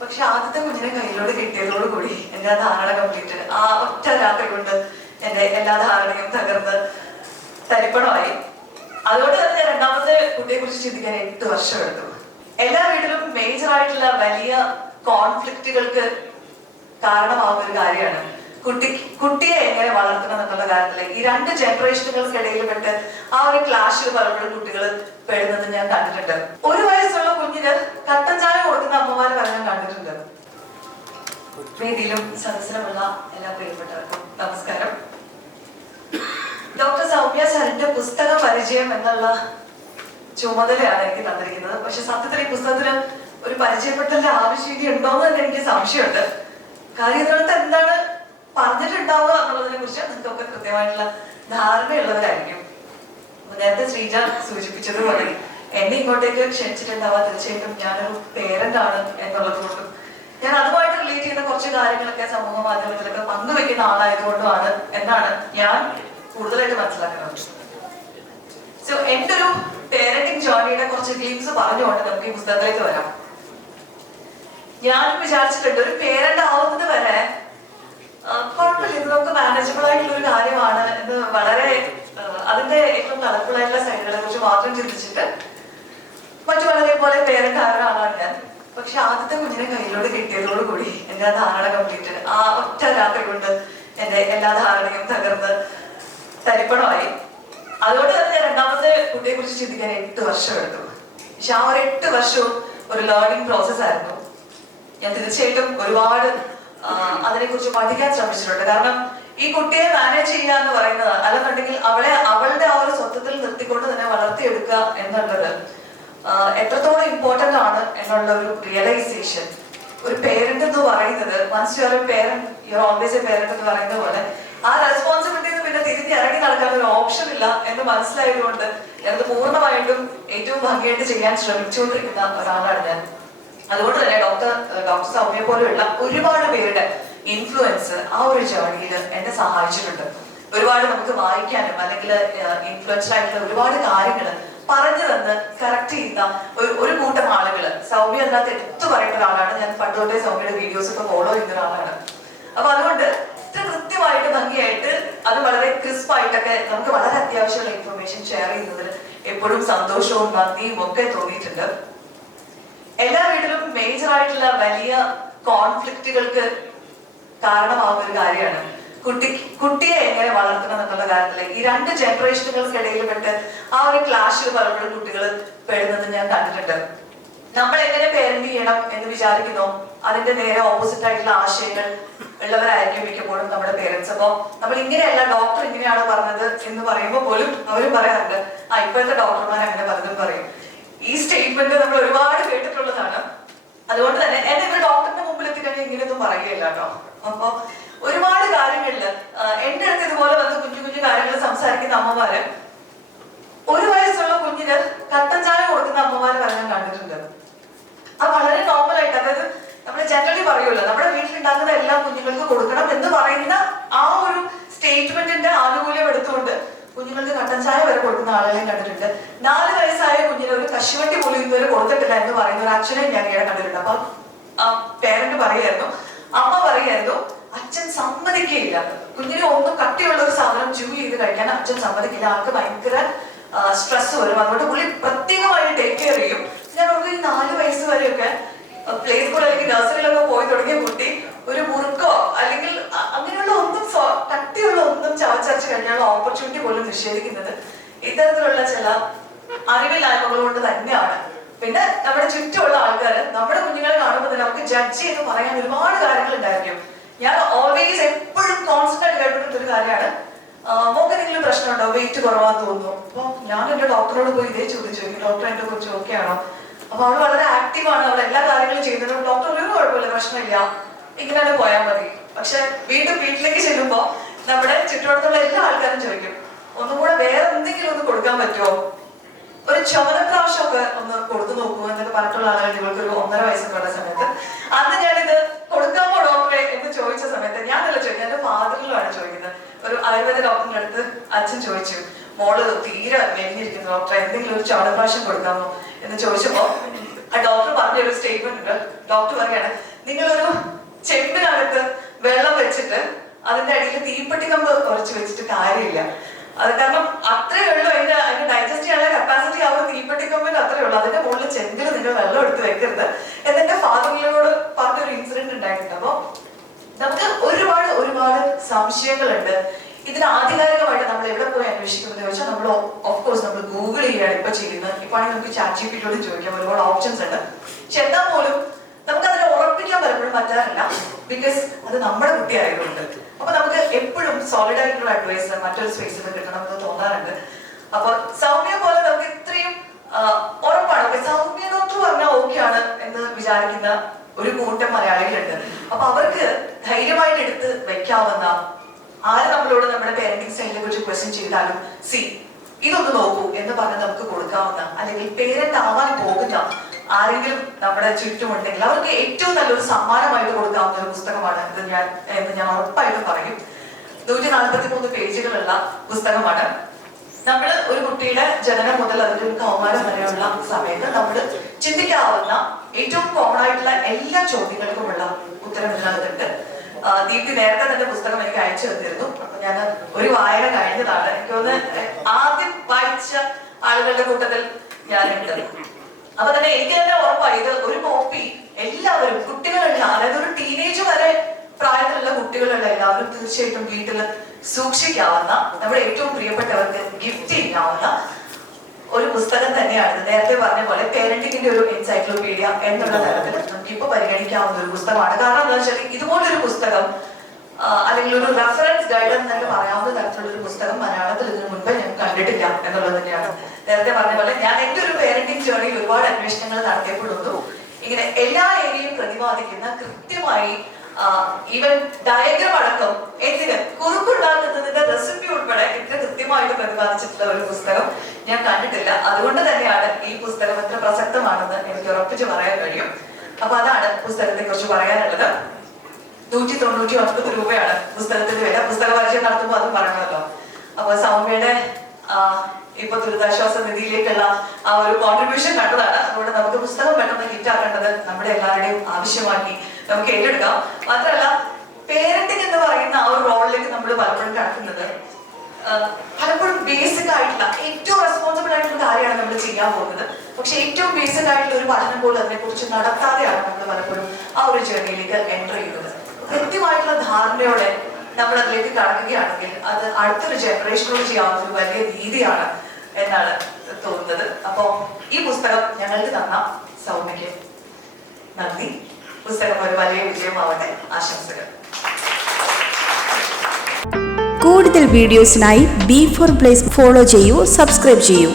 പക്ഷെ ആദ്യത്തെ കുഞ്ഞിനെ കയ്യിലോട് കിട്ടിയതോടുകൂടി എൻ്റെ ആ ധാരണ കംപ്ലീറ്റ് ആ ഒറ്റ രാത്രി കൊണ്ട് എൻ്റെ എല്ലാ ധാരണയും തകർന്ന് തരിപ്പണമായി. അതുകൊണ്ട് തന്നെ രണ്ടാമത്തെ കുട്ടിയെ കുറിച്ച് ചിന്തിക്കാൻ 8 വർഷം എടുത്തു. എല്ലാ വീട്ടിലും മേജർ ആയിട്ടുള്ള വലിയ കോൺഫ്ലിക്റ്റുകൾക്ക് കാരണമാകുന്ന ഒരു കാര്യമാണ് കുട്ടിയെ എങ്ങനെ വളർത്തണം എന്നുള്ള കാര്യത്തില് ഈ 2 ജനറേഷനുകൾക്കിടയിൽ പെട്ട് ആ ഒരു ക്ലാഷിൽ പലപ്പോഴും കുട്ടികൾ പെടുന്നത് ഞാൻ കണ്ടിട്ടുണ്ട്. 1 വയസ്സുള്ള കുഞ്ഞിന് കട്ടൻ ചായ കൊടുക്കുന്ന അമ്മമാര് വരെ ഞാൻ കണ്ടിട്ടുണ്ട്. വേദിയിലും സദസ്സിലുമുള്ള എല്ലാ പ്രിയപ്പെട്ടവർക്കും നമസ്കാരം. ഡോക്ടർ സൗമ്യ സാറിന്റെ പുസ്തക പരിചയം എന്നുള്ള ചുമതലയാണ് എനിക്ക് തന്നിരിക്കുന്നത്. പക്ഷെ സത്യത്തിൽ ഈ പുസ്തകത്തിന് ഒരു പരിചയപ്പെട്ടതിന്റെ ആവശ്യം ഉണ്ടോന്ന് തന്നെ എനിക്ക് സംശയമുണ്ട്. കാര്യം ഇതിനകത്ത് എന്താണ് പറഞ്ഞിട്ടുണ്ടാവുക എന്നുള്ളതിനെ കുറിച്ച് നിങ്ങൾക്കൊക്കെ കൃത്യമായിട്ടുള്ള ധാരണയുള്ളവരായിരിക്കും. നേരത്തെ ശ്രീജ സൂചിപ്പിച്ചതുപോലെ എന്നെ ഇങ്ങോട്ടേക്ക് ക്ഷണിച്ചിട്ടുണ്ടാവുക തീർച്ചയായിട്ടും ഞാനൊരു പേരന്റ് ആണ് എന്നുള്ളത് കൊണ്ടും ഞാൻ അതുമായിട്ട് റിലേറ്റ് ചെയ്യുന്ന കുറച്ച് കാര്യങ്ങളൊക്കെ സമൂഹ മാധ്യമത്തിലൊക്കെ പങ്കുവെക്കുന്ന ആളായതുകൊണ്ടുമാണ് എന്നാണ് ഞാൻ കൂടുതലായിട്ട് മനസ്സിലാക്കുന്നത്. സോ എന്റെ ഒരു പേരന്റിങ് ജേർണിയുടെ കുറച്ച് ഗ്ലിംസ് പറഞ്ഞുകൊണ്ട് നമുക്ക് ഈ പുസ്തകത്തിലേക്ക് വരാം. ഞാനും വിചാരിച്ചിട്ടുണ്ട് ഒരു പേരന്റ് ആവുന്നത് വരെ കുഴപ്പമില്ല, ഇത് നമുക്ക് മാനേജബിൾ ആയിട്ടുള്ള ഒരു കാര്യമാണ് എന്ന് വളരെ അതിന്റെ ഏറ്റവും കളർഫുൾ ആയിട്ടുള്ള സൈഡുകളെ കുറിച്ച് മാത്രം ചിന്തിച്ചിട്ട് മറ്റു വളരെ പോലെ പേരന്റ് ആയ ഒരാളാണ് ഞാൻ. പക്ഷെ ആദ്യത്തെ കുഞ്ഞിനെ കയ്യിലോട് കിട്ടിയതോടുകൂടി എൻ്റെ ആ ധാരണ കംപ്ലീറ്റ് ആ ഒറ്റ രാത്രി കൊണ്ട് എൻ്റെ എല്ലാ ധാരണയും തകർന്ന് തരിപ്പണമായി. അതുകൊണ്ട് തന്നെ രണ്ടാമത്തെ കുട്ടിയെ കുറിച്ച് ചിന്തിക്കാൻ 8 വർഷം എടുത്തു. പക്ഷെ ആ ഒരു 8 വർഷവും ഒരു ലേണിംഗ് പ്രോസസ് ആയിരുന്നു. ഞാൻ തീർച്ചയായിട്ടും ഒരുപാട് അതിനെക്കുറിച്ച് പഠിക്കാൻ ശ്രമിച്ചിട്ടുണ്ട്. കാരണം ഈ കുട്ടിയെ മാനേജ് ചെയ്യുക എന്ന് പറയുന്നത് അല്ലെന്നുണ്ടെങ്കിൽ അവളുടെ ആ ഒരു സ്വത്വത്തിൽ നിർത്തിക്കൊണ്ട് തന്നെ വളർത്തിയെടുക്കുക എന്നുള്ളത് എത്രത്തോളം ഇമ്പോർട്ടന്റ് ആണ് എന്നുള്ള ഒരു റിയലൈസേഷൻ ഒരു പേരന്റ് എന്ന് പറയുന്നത്, once you are a parent you are always a parent എന്ന് പറയുന്ന പോലെ ആ റെസ്പോൺസിബിലിറ്റി പിന്നെ തിരിഞ്ഞ് ഇറങ്ങി നടക്കാൻ ഒരു ഓപ്ഷൻ ഇല്ല എന്ന് മനസ്സിലായതുകൊണ്ട് ഞാനത് പൂർണ്ണമായിട്ടും ഏറ്റവും ഭംഗിയായിട്ട് ചെയ്യാൻ ശ്രമിച്ചുകൊണ്ടിരിക്കുന്ന ഒരാളാണ് ഞാൻ. അതുകൊണ്ട് തന്നെ ഡോക്ടർ സൗമ്യ പോലെയുള്ള ഒരുപാട് പേരുടെ ഇൻഫ്ലുവൻസ് ആ ഒരു ജേർണിയിൽ എന്നെ സഹായിച്ചിട്ടുണ്ട്. ഒരുപാട് നമുക്ക് വായിക്കാനും അല്ലെങ്കിൽ ഇൻഫ്ലുവൻസ്ഡ് ആയിട്ടുള്ള ഒരുപാട് കാര്യങ്ങൾ പറഞ്ഞു തന്ന് കറക്റ്റ് ചെയ്യുന്ന ഒരു കൂട്ടം ആളുകൾ സൗമ്യ അതിനകത്ത് എടുത്തു പറയുന്ന ഒരാളാണ്. ഞാൻ പണ്ട് തൊട്ടേ സൗമ്യയുടെ വീഡിയോസ് ഒക്കെ ഫോളോ ചെയ്യുന്ന ഒരാളാണ്. അപ്പൊ അതുകൊണ്ട് ഇത്ര കൃത്യമായിട്ട് ഭംഗിയായിട്ട് അത് വളരെ ക്രിസ്പ് ആയിട്ടൊക്കെ നമുക്ക് വളരെ അത്യാവശ്യമുള്ള ഇൻഫർമേഷൻ ഷെയർ ചെയ്യുന്നതിൽ എപ്പോഴും സന്തോഷവും നന്ദിയും ഒക്കെ തോന്നിയിട്ടുണ്ട്. എല്ലാ വീട്ടിലും മേജർ ആയിട്ടുള്ള വലിയ കോൺഫ്ലിക്റ്റുകൾക്ക് കാരണമാകുന്ന ഒരു കാര്യമാണ് കുട്ടിയെ എങ്ങനെ വളർത്തണം എന്നുള്ള കാര്യത്തില് ഈ 2 ജനറേഷനുകൾക്കിടയിൽ പെട്ട് ആ ഒരു ക്ലാഷിൽ പലപ്പോഴും കുട്ടികൾ പെടുന്നത് ഞാൻ കണ്ടിട്ടുണ്ട്. നമ്മൾ എങ്ങനെ പേരന്റ് ചെയ്യണം എന്ന് വിചാരിക്കുന്നോ അതിന്റെ നേരെ ഓപ്പോസിറ്റ് ആയിട്ടുള്ള ആശയങ്ങൾ ഉള്ളവരായിരിക്കും മിക്കപ്പോഴും നമ്മുടെ പേരൻസ്. അപ്പൊ നമ്മൾ ഇങ്ങനെയല്ല, ഡോക്ടർ ഇങ്ങനെയാണ് പറഞ്ഞത് എന്ന് പറയുമ്പോൾ പോലും അവരും പറയാറുണ്ട് ഇപ്പോഴത്തെ ഡോക്ടർമാർ അങ്ങനെ പലതും പറയും. ഈ സ്റ്റേറ്റ്മെന്റ് നമ്മൾ ഒരുപാട് കേട്ടിട്ടുള്ളതാണ്. അതുകൊണ്ട് തന്നെ എന്നെ ഇവർ ഡോക്ടറിന്റെ മുമ്പിൽ എത്തിക്കഴിഞ്ഞാൽ ഇങ്ങനെയൊന്നും പറയുകയില്ല കേട്ടോ. അപ്പൊ ഒരുപാട് കാര്യങ്ങളില് എന്റെ അടുത്ത് ഇതുപോലെ വന്ന് കുഞ്ഞു കുഞ്ഞു കാര്യങ്ങൾ സംസാരിക്കുന്ന അമ്മമാര് 1 വയസ്സുള്ള കുഞ്ഞിന് കട്ടൻ ചായ കൊടുക്കുന്ന അമ്മമാര് പറയാൻ കണ്ടിട്ടുണ്ട്. അത് വളരെ നോർമൽ ആയിട്ട്, അതായത് നമ്മൾ ജനറലി പറയുമല്ലോ നമ്മുടെ വീട്ടിലുണ്ടാക്കുന്ന എല്ലാ കുഞ്ഞുങ്ങൾക്ക് കൊടുക്കണം എന്ന് പറയുന്ന ആ ഒരു സ്റ്റേറ്റ്മെന്റിന്റെ ആനുകൂല്യം എടുത്തുകൊണ്ട് കുഞ്ഞുങ്ങൾക്ക് കട്ടൻ ചായ വരെ കൊടുക്കുന്ന ആളുകളെയും കണ്ടിട്ടുണ്ട്. 4 വയസ്സായ കുഞ്ഞിന് ഒരു കശുവണ്ടി പോലും ഇതുവരെ കൊടുത്തിട്ടില്ല എന്ന് പറയുന്ന ഒരു അച്ഛനെ ഞാൻ ഇവിടെ കണ്ടിട്ടുണ്ട്. അപ്പൊ പേരന്റ് പറയായിരുന്നു, അമ്മ പറയായിരുന്നു അച്ഛൻ സമ്മതിക്കുകയില്ല, കുഞ്ഞിന് ഒന്നും കട്ടിയുള്ള ഒരു സാധനം ചൂ ചെയ്ത് കഴിക്കാൻ അച്ഛൻ സമ്മതിക്കില്ല, ആൾക്ക് ഭയങ്കര സ്ട്രെസ് വരും, അതുകൊണ്ട് പുള്ളി പ്രത്യേകമായി ടേക്ക് കെയർ ചെയ്യും. ഞാൻ ഒരു 4 വയസ്സ് വരെയൊക്കെ പ്ലേ സ്കൂൾ അല്ലെങ്കിൽ നഴ്സറിയിലൊക്കെ പോയി തുടങ്ങിയ കുട്ടി ഒരു മുറുക്കോ അല്ലെങ്കിൽ അങ്ങനെയുള്ള ഒന്നും കട്ടിയുള്ള ഒന്നും ചവച്ചരച്ച് കഴിഞ്ഞാൽ ഓപ്പർച്യൂണിറ്റി പോലും നിഷേധിക്കുന്നത് ഇത്തരത്തിലുള്ള ചില അറിവില്ലായ്മകൾ കൊണ്ട് തന്നെയാണ്. പിന്നെ നമ്മുടെ ചുറ്റുമുള്ള ആൾക്കാർ നമ്മുടെ കുഞ്ഞുങ്ങളെ കാണുമ്പോൾ തന്നെ നമുക്ക് ജഡ്ജ് ചെയ്ത് പറയാൻ ഒരുപാട് കാര്യങ്ങൾ ഉണ്ടായിരിക്കും. ഞാൻ ഓൾവേസ് എപ്പോഴും കോൺസ്റ്റന്റ് ആയിട്ട് കേട്ടിട്ടുള്ള ഒരു കാര്യമാണ്, മോക്ക് എന്തെങ്കിലും പ്രശ്നമുണ്ടോ, വെയിറ്റ് കുറവാന്ന് തോന്നുന്നു. അപ്പൊ ഞാൻ എന്റെ ഡോക്ടറോട് പോയി ഇതേ ചോദിച്ചു, ഡോക്ടർ എന്റെ കുറിച്ച് ഓക്കെ ആണോ? അപ്പൊ അവൾ വളരെ ആക്റ്റീവാണ്, അവൾ എല്ലാ കാര്യങ്ങളും ചെയ്യുന്നത്. ഡോക്ടർ ഒരു കുഴപ്പമില്ല, പ്രശ്നമില്ല, ഇങ്ങനെ തന്നെ പോയാൽ മതി. പക്ഷെ വീട്ടിലേക്ക് ചെല്ലുമ്പോ നമ്മുടെ ചുറ്റുവട്ടത്തുള്ള എല്ലാ ആൾക്കാരും ചോദിക്കും ഒന്നും കൂടെ വേറെ എന്തെങ്കിലും ഒന്ന് കൊടുക്കാൻ പറ്റുമോ, ഒരു ചുമനപ്രാവശ്യമൊക്കെ ഒന്ന് കൊടുത്തു നോക്കൂ എന്നൊക്കെ പറഞ്ഞിട്ടുള്ള ആളുകൾ നിങ്ങൾക്ക് ഒരു 1.5 വയസ്സൊക്കെ ഉള്ള സമയത്ത് അന്ന് ഞാനിത് കൊടുക്കാമോ ഡോക്ടറെ എന്ന് ചോദിച്ച സമയത്ത് ഞാനല്ല ചോദിക്കുന്നത്, എന്റെ ഫാദറിലാണ് ചോദിക്കുന്നത്. ഒരു ആയുർവേദ ഡോക്ടറിന്റെ അടുത്ത് അച്ഛൻ ചോദിച്ചു, മോള് തീരെ മെലിഞ്ഞിരിക്കുന്നു ഡോക്ടറെ, എന്തെങ്കിലും ഒരു ചുമനപ്രാവശ്യം കൊടുക്കാമോ എന്ന് ചോദിച്ചപ്പോ ആ ഡോക്ടർ പറഞ്ഞൊരു സ്റ്റേറ്റ്മെന്റ് ഉണ്ട്. ഡോക്ടർ പറയാണ്, നിങ്ങളൊരു ചെമ്പിനകത്ത് വെള്ളം വെച്ചിട്ട് അതിന്റെ അടിയിൽ തീപ്പെട്ടി കമ്പ് കുറച്ച് വെച്ചിട്ട് കാര്യമില്ല. അത് കാരണം അത്രേ ഉള്ളൂ, അതിന്റെ ഡൈജസ്റ്റ് ചെയ്യാനുള്ള കപ്പാസിറ്റി ആ ഒരു തീപ്പെട്ടി കമ്പിന് അത്രേ ഉള്ളൂ. അതിന്റെ മുകളിൽ ചെമ്പിൽ നിങ്ങൾ വെള്ളം എടുത്ത് വെക്കരുത് എന്നെ ഫാദറിനോട് പറഞ്ഞൊരു ഇൻസിഡന്റ് ഉണ്ടായിട്ടുണ്ട്. അപ്പൊ നമുക്ക് ഒരുപാട് ഒരുപാട് സംശയങ്ങളുണ്ട്. ഇതിന് ആധികാരികമായിട്ട് നമ്മൾ എവിടെ പോയി അന്വേഷിക്കുന്നത് ചോദിച്ചാൽ നമ്മൾ ഓഫ്കോഴ്സ് നമ്മൾ ഗൂഗിൾ ചെയ്യാണ് ഇപ്പൊ ചെയ്യുന്നത്. ഇപ്പൊ ആണെങ്കിൽ നമുക്ക് ChatGPT ചോദിക്കാം, ഒരുപാട് ഓപ്ഷൻസ് ഉണ്ട്. പക്ഷെ എന്നാൽ പോലും നമുക്ക് അതിനെ ഉറപ്പിക്കാൻ പലപ്പോഴും പറ്റാറില്ല, ബിക്കോസ് അത് നമ്മുടെ കുട്ടിയായതുകൊണ്ട്. അപ്പൊ നമുക്ക് എപ്പോഴും സോളിഡ് ആയിട്ടുള്ള അഡ്വൈസ് മറ്റൊരു സ്പേസിൽ കിട്ടണമെന്ന് തോന്നാറുണ്ട്. അപ്പൊ സൗമ്യ പോലെ നമുക്ക് ഇത്രയും ഉറപ്പാണ്, സൗമ്യ ഡോക്ടർ പറഞ്ഞാൽ ഓക്കെയാണ് എന്ന് വിചാരിക്കുന്ന ഒരു കൂട്ടം മലയാളികളുണ്ട്. അപ്പൊ അവർക്ക് ധൈര്യമായിട്ട് എടുത്ത് വെക്കാവുന്ന, ആര് നമ്മളോട് നമ്മുടെ പേരന്റിങ് സ്റ്റൈലിനെ കുറിച്ച് ക്വസ്റ്റ്യൻ ചെയ്താലും ഇതൊന്ന് നോക്കൂ എന്ന് പറഞ്ഞ് നമുക്ക് കൊടുക്കാവുന്ന, അല്ലെങ്കിൽ പേരന്റ് ആവാൻ പോകുന്ന ആരെങ്കിലും നമ്മുടെ ചുറ്റുമുണ്ടെങ്കിൽ അവർക്ക് ഏറ്റവും നല്ലൊരു സമ്മാനമായിട്ട് കൊടുക്കാവുന്ന ഒരു പുസ്തകമാണ് ഇത് എന്ന് ഞാൻ ഉറപ്പായിട്ടും പറയും. 143 പേജുകളുള്ള പുസ്തകമാണ്. നമ്മൾ ഒരു കുട്ടിയുടെ ജനനം മുതൽ അതിന്റെ ഒരു കൗമാരം വരെയുള്ള സമയത്ത് നമ്മൾ ചിന്തിക്കാവുന്ന ഏറ്റവും കോമൺ ആയിട്ടുള്ള എല്ലാ ചോദ്യങ്ങൾക്കുമുള്ള ഉത്തരം ഇതിനകത്തുണ്ട്. ദീപ്തി നേരത്തെ തന്നെ പുസ്തകം എനിക്ക് അയച്ചു തന്നിരുന്നു. അപ്പൊ ഞാൻ ഒരു വായന കഴിഞ്ഞതാണ്. എനിക്ക് തോന്നുന്നു ആദ്യം വായിച്ച ആളുകളുടെ കൂട്ടത്തിൽ ഞാനുണ്ട്. അപ്പൊ തന്നെ എനിക്ക് തന്നെ ഉറപ്പായി ഇത് ഒരു കോപ്പി എല്ലാവരും, കുട്ടികളുള്ള, അതായത് ഒരു ടീനേജ് വരെ പ്രായത്തിലുള്ള കുട്ടികളുള്ള എല്ലാവരും തീർച്ചയായിട്ടും വീട്ടിൽ സൂക്ഷിക്കാവുന്ന, നമ്മുടെ ഏറ്റവും പ്രിയപ്പെട്ടവർക്ക് ഗിഫ്റ്റ് ചെയ്യാവുന്ന ഒരു പുസ്തകം തന്നെയാണ്. നേരത്തെ പറഞ്ഞ പോലെ പേരന്റിങ്ങിന്റെ ഒരു എൻസൈക്ലോപീഡിയ എന്നുള്ള തരത്തിൽ നമുക്ക് ഇപ്പൊ പരിഗണിക്കാവുന്ന ഒരു പുസ്തകമാണ്. കാരണം എന്താ വെച്ചാൽ ഇതുപോലൊരു പുസ്തകം അല്ലെങ്കിൽ ഒരു റെഫറൻസ് ഗൈഡ് എന്നൊക്കെ പറയാവുന്ന തരത്തിലുള്ള ഒരു പുസ്തകം മലയാളത്തിൽ ഇതിനു മുൻപ് ഞാൻ കണ്ടിട്ടില്ല എന്നുള്ളത് തന്നെയാണ്. നേരത്തെ പറഞ്ഞ പോലെ ഞാൻ എന്റെ ഒരു പേരന്റിങ് ജേർണിയിൽ ഒരുപാട് അന്വേഷണങ്ങൾ നടത്തിയപ്പോഴൊന്നും ഇങ്ങനെ എല്ലാ ഏരിയയും പ്രതിപാദിക്കുന്ന കൃത്യമായി ഈവൻ ഡയഗ്രം അടക്കം എന്തിന് കുറുക്കുണ്ടാക്കുന്നതിന്റെ റെസിപ്പി ഉൾപ്പെടെ ഇത്ര കൃത്യമായിട്ട് പ്രതിപാദിച്ചിട്ടുള്ള ഒരു പുസ്തകം ഞാൻ കണ്ടിട്ടില്ല. അതുകൊണ്ട് തന്നെയാണ് ഈ പുസ്തകം എത്ര പ്രസക്തമാണെന്ന് എനിക്ക് ഉറപ്പിച്ച് പറയാൻ കഴിയും. അപ്പൊ അതാണ് പുസ്തകത്തെ കുറിച്ച് പറയാനുള്ളത്. 199 രൂപയാണ് പുസ്തകത്തിന്റെ വില. പുസ്തക പരിചയം നടത്തുമ്പോൾ അതും പറയണമല്ലോ. അപ്പൊ സൗമ്യയുടെ ഇപ്പൊ ദുരിതാശ്വാസ നിധിയിലേക്കുള്ള ആ ഒരു കോൺട്രിബ്യൂഷൻ കണ്ടതാണ്. അതുകൊണ്ട് നമുക്ക് പുസ്തകം പെട്ടെന്ന് ഹിറ്റ് ആക്കേണ്ടത് നമ്മുടെ എല്ലാവരുടെയും ആവശ്യമാക്കി നമുക്ക് ഏറ്റെടുക്കാം. മാത്രമല്ല പേരന്റിങ് എന്ന് പറയുന്ന ആ ഒരു റോളിലേക്ക് നമ്മൾ പലപ്പോഴും കടക്കുന്നത് പലപ്പോഴും ബേസിക് ആയിട്ടുള്ള ഏറ്റവും റെസ്പോൺസിബിൾ ആയിട്ടുള്ള കാര്യമാണ് നമ്മൾ ചെയ്യാൻ പോകുന്നത്. പക്ഷെ ഏറ്റവും ബേസിക് ആയിട്ടുള്ള ഒരു പഠനം പോലും അതിനെ കുറിച്ച് നടത്താതെയാണ് നമ്മൾ പലപ്പോഴും ആ ഒരു ജേർണിയിലേക്ക് എൻ്റർ ചെയ്യുന്നത്. കൃത്യമായിട്ടുള്ള ധാരണയോടെ നമ്മൾ അതിലേക്ക് കടക്കുകയാണെങ്കിൽ അത് അടുത്തൊരു ജനറേഷനോട് ചെയ്യാവുന്ന ഒരു വലിയ രീതിയാണ് എന്നാണ് തോന്നുന്നത്. അപ്പോ ഈ പുസ്തകം ഞങ്ങൾക്ക് തന്ന സൗമ്യയ്ക്ക് നന്ദി. പുസ്തകം ഒരു വലിയ വിജയമാവട്ടെ. ആശംസകൾ. കൂടുതൽ വീഡിയോസിനായി B4 Place ഫോളോ ചെയ്യൂ, സബ്സ്ക്രൈബ് ചെയ്യൂ.